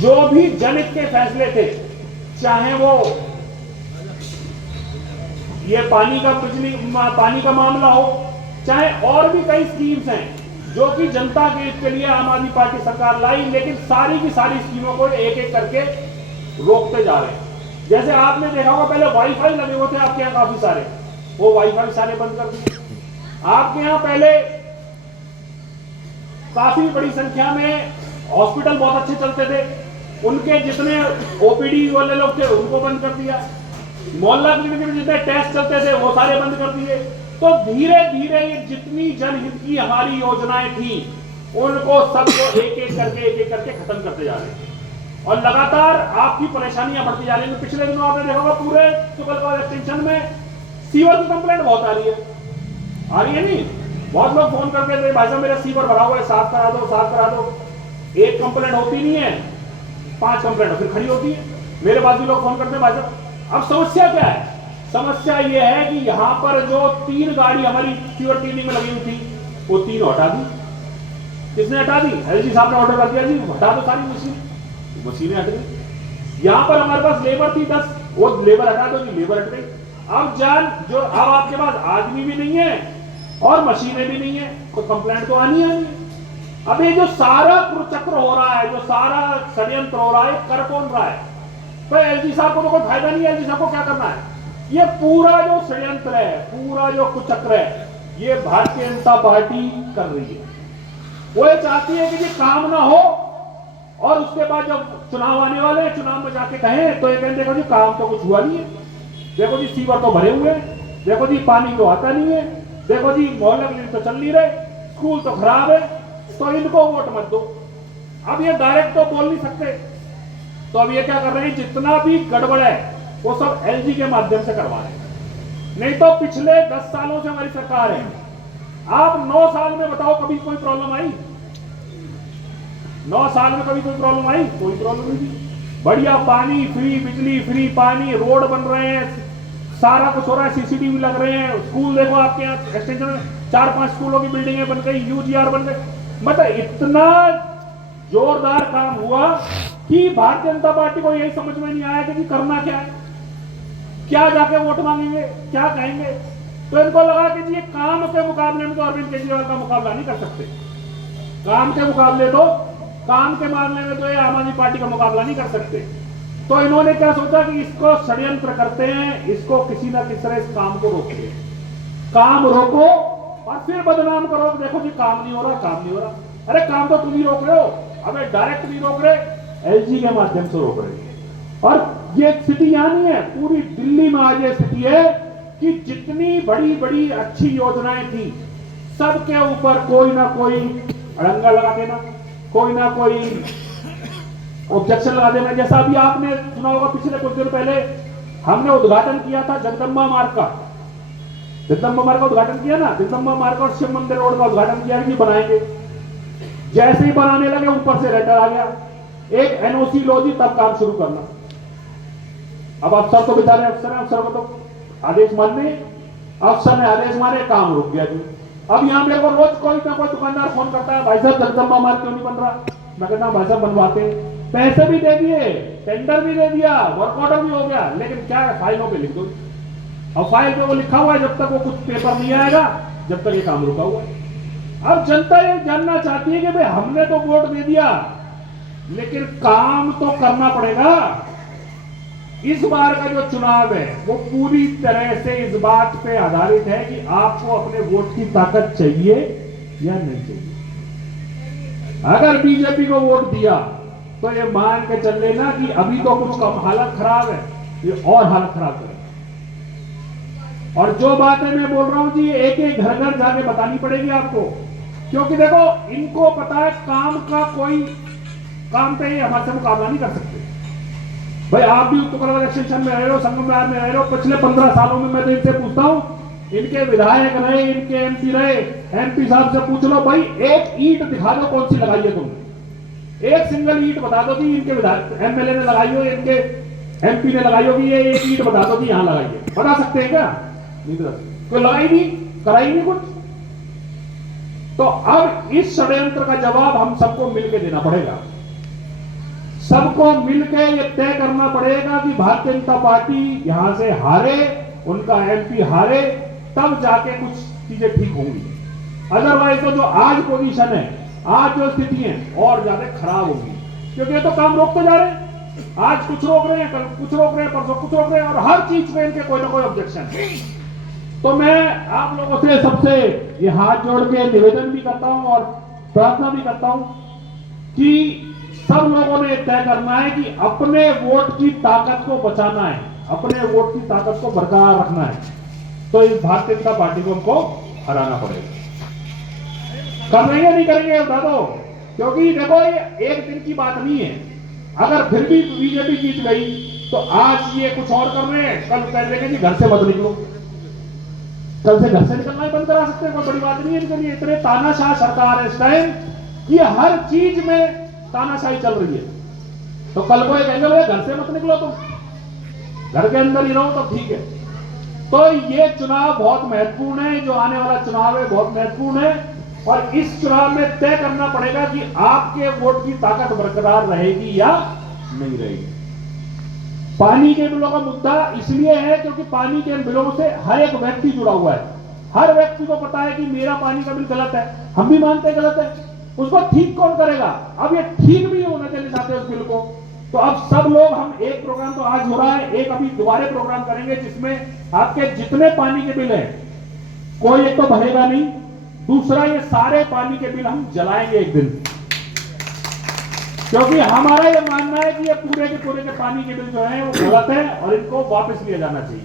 जो भी जनहित के फैसले थे, चाहे वो ये पानी का मामला हो, चाहे और भी कई स्कीम्स हैं जो कि जनता के हित के लिए आम आदमी पार्टी सरकार लाई, लेकिन सारी की सारी स्कीमों को एक एक करके रोकते जा रहे हैं। जैसे आपने देखा होगा पहले वाईफाई लगे हुए थे आपके यहाँ काफी सारे, वो वाईफाई सारे बंद कर दिए। आपके यहाँ पहले काफी बड़ी संख्या में हॉस्पिटल बहुत अच्छे चलते थे, उनके जितने ओपीडी वाले लोग थे उनको बंद कर दिया। मोहल्ला क्लिनिक में जितने टेस्ट चलते थे वो सारे बंद कर दिए। तो धीरे धीरे ये जितनी जनहित की हमारी योजनाएं थी उनको सबको एक एक करके खत्म करते जा रहे हैं, और लगातार आपकी परेशानियां बढ़ती जा रही हैं। पिछले दिनों आपने देखा होगा पूरे तुगलकाबाद एक्सटेंशन में सीवर की कंप्लेंट बहुत आ रही है नहीं? बहुत लोग फोन करके थे, भाई साहब मेरा सीवर भरा हुआ है, साफ करा दो। एक कंप्लेंट होती नहीं है, 5 कंप्लेंट फिर खड़ी होती है। मेरे पास भी लोग फोन करते हैं, भाई साहब अब समस्या क्या है? समस्या यह है कि यहां पर जो 3 गाड़ी हमारी सीवर क्लीनिंग में लगी हुई थी वो 3 हटा दी। किसने हटा दी? एलजी साहब ने ऑर्डर कर दिया जी हटा दो सारी मशीनें हट गई। यहां पर हमारे पास लेबर थी 10, वो लेबर हटा दो जी, लेबर हट गई। अब आपके पास आदमी भी नहीं है और मशीनें भी नहीं है, तो कंप्लेंट तो आनी है। अब ये जो सारा कुचक्र हो रहा है, जो सारा षड्यंत्र हो रहा है, कर कौन रहा है? तो एलजी साहब को तो कोई फायदा नहीं है। एलजी साहब को क्या करना है? ये पूरा जो षड्यंत्र है, पूरा जो कुचक्र है, ये भारतीय जनता पार्टी कर रही है। वो ये चाहती है कि काम ना हो, और उसके बाद जब चुनाव आने वाले हैं, चुनाव में जाके कहें तो ये कहें देखो जी काम तो कुछ हुआ नहीं है, देखो जी सीवर तो भरे हुए हैं, देखो जी पानी तो आता नहीं है, देखो जी मोहल्ला क्लिनिक तो चल नहीं रहे, स्कूल तो खराब है, तो इनको वोट मत दो। अब ये डायरेक्ट तो बोल नहीं सकते, तो अब ये क्या कर रहे हैं, जितना भी गड़बड़ है वो सब एलजी के माध्यम से करवा रहे हैं। नहीं तो पिछले 10 सालों से हमारी सरकार है, आप 9 साल में बताओ कभी कोई प्रॉब्लम आई? 9 साल में कभी कोई प्रॉब्लम आई? कोई प्रॉब्लम नहीं। बढ़िया पानी फ्री, बिजली फ्री, पानी, रोड बन रहे हैं, सारा कुछ हो रहा है, सीसीटीवी लग रहे हैं। स्कूल देखो आपके यहाँ एक्सटेंशन में 4-5 स्कूलों की बिल्डिंगें बन गई, यूजीआर बन गए। मतलब इतना जोरदार काम हुआ कि भारतीय जनता पार्टी को यही समझ में नहीं आया कि करना क्या है, क्या जाके वोट मांगेंगे, क्या कहेंगे। तो इनको लगा कि जी काम के मुकाबले में तो अरविंद केजरीवाल का मुकाबला नहीं कर सकते, काम के मामले में तो ये आम आदमी पार्टी का मुकाबला नहीं कर सकते। तो इन्होंने क्या सोचा कि इसको षड्यंत्र करते हैं, इसको किसी ना किसी तरह इस काम को रोकिए, काम रोको और फिर बदनाम करो, देखो जी काम नहीं हो रहा। अरे काम तो तुम ही रोक रहे हो, अबे डायरेक्ट नहीं रोक रहे, एलजी के माध्यम से रोक रहे हैं। और ये स्थिति यहां नहीं है, पूरी दिल्ली में आज ये स्थिति है कि जितनी बड़ी बड़ी अच्छी योजनाएं थी सबके ऊपर कोई ना कोई अड़ंगा लगा देना, कोई ना कोई ऑब्जेक्शन लगा देना। जैसा अभी आपने सुना होगा, पिछले कुछ दिन पहले हमने उद्घाटन किया था जगदम्बा मार्ग का उद्घाटन किया ना, जगदम्बा मार्ग और शिव मंदिर रोड का उद्घाटन किया कि बनाएंगे। जैसे ही बनाने लगे ऊपर से लेटर आ गया, एक एनओसी लो जी तब काम शुरू करना। अब अफसर तो बेचारे अफसर को तो आदेश मानने, अफसर ने आदेश माने, काम रुक गया जी। अब यहाँ मेरे को रोज कोई ना कोई दुकानदार फोन करता है, भाई साहब जगदम्बा मार्ग क्यों नहीं बन रहा? मैं कहता हूँ भाई साहब बनवाते, पैसे भी दे दिए, टेंडर भी दे दिया, वर्क ऑर्डर भी हो गया, लेकिन क्या है फाइलों पे लिख दो। अब फाइल पे वो लिखा हुआ है, जब तक वो कुछ पेपर नहीं आएगा जब तक ये काम रुका हुआ है। अब जनता ये जानना चाहती है कि भाई हमने तो वोट दे दिया, लेकिन काम तो करना पड़ेगा। इस बार का जो चुनाव है वो पूरी तरह से इस बात पे आधारित है कि आपको अपने वोट की ताकत चाहिए या नहीं चाहिए। अगर बीजेपी को वोट दिया तो ये मान के चल लेना कि अभी तो कुछ कम हालत खराब है, ये और हालत खराब करेगा। और जो बातें मैं बोल रहा हूं जी, एक एक घर घर जाके बतानी पड़ेगी आपको, क्योंकि देखो इनको पता है काम पे हमारे से मुकाबला नहीं कर सकते। भाई आप भी तुगलकाबाद एक्सटेंशन में रह रहे हो, संगम विहार में रह रहे हो, पिछले 15 सालों में मैं तो इनसे पूछता हूं, इनके विधायक रहे, इनके एमपी रहे, एमपी साहब से पूछ लो भाई एक ईंट दिखा दो कौन सी लगाई है तुमने, एक सिंगल ईंट बता दो जी इनके विधायक एमएलए ने लगाई हो, इनके एमपी ने लगाई होगी, ये एक ईंट बता दो जी यहां लगाई है, बता सकते हैं क्या? नहीं बता सकते, कोई लगाई नहीं, कराई नहीं कुछ। तो अब इस षड्यंत्र का जवाब हम सबको मिलकर देना पड़ेगा। सबको मिलकर ये तय करना पड़ेगा कि भारतीय जनता पार्टी यहां से हारे, उनका एमपी हारे, तब जाके कुछ चीजें ठीक होंगी। अदरवाइज तो जो आज पोजीशन है, आज जो स्थिति है, और ज्यादा खराब होगी, क्योंकि ये तो काम रोकते जा रहे हैं। आज कुछ रोक रहे हैं, कल कुछ रोक रहे हैं, परसों कुछ रोक रहे हैं, और हर चीज में इनके कोई ना कोई ऑब्जेक्शन है। तो मैं आप लोगों से सबसे ये हाथ जोड़ के निवेदन भी करता हूं और प्रार्थना भी करता हूं कि सब लोगों ने तय करना है कि अपने वोट की ताकत को बचाना है, अपने वोट की ताकत को बरकरार रखना है। तो इस भारतीय जनता पार्टी को हमको हराना पड़ेगा। कर रहे नहीं करेंगे बता दो, क्योंकि देखो ये एक दिन की बात नहीं है। अगर फिर भी बीजेपी जीत गई तो आज ये कुछ और कर रहे हैं, कल कह देंगे कि घर से मत निकलो। कल से घर से निकलना ही बंद करा सकते हैं, कोई बड़ी बात नहीं है इनके लिए। इतने तानाशाह सरकार है इस टाइम कि हर चीज में तानाशाही चल रही है। तो कल को ये कहेंगे घर से मत निकलो, तुम घर के अंदर ही रहो तो ठीक है। तो ये चुनाव बहुत महत्वपूर्ण है, जो आने वाला चुनाव है बहुत महत्वपूर्ण है, और इस चुनाव में तय करना पड़ेगा कि आपके वोट की ताकत बरकरार रहेगी या नहीं रहेगी। पानी के बिलों का मुद्दा इसलिए है क्योंकि पानी के बिलों से हर एक व्यक्ति जुड़ा हुआ है। हर व्यक्ति को पता है कि मेरा पानी का बिल गलत है, हम भी मानते हैं गलत है, उसको ठीक कौन करेगा? अब ये ठीक भी होना चाहिए चाहते उस बिल को। तो अब सब लोग, हम एक प्रोग्राम तो आज हो रहा है, एक अभी दोबारा प्रोग्राम करेंगे जिसमें आपके जितने पानी के बिल हैं कोई एक तो भरेगा नहीं, दूसरा ये सारे पानी के बिल हम जलाएंगे एक दिन, क्योंकि हमारा ये मानना है कि ये पूरे के पानी के बिल जो है वो गलत है और इनको वापस लिया जाना चाहिए।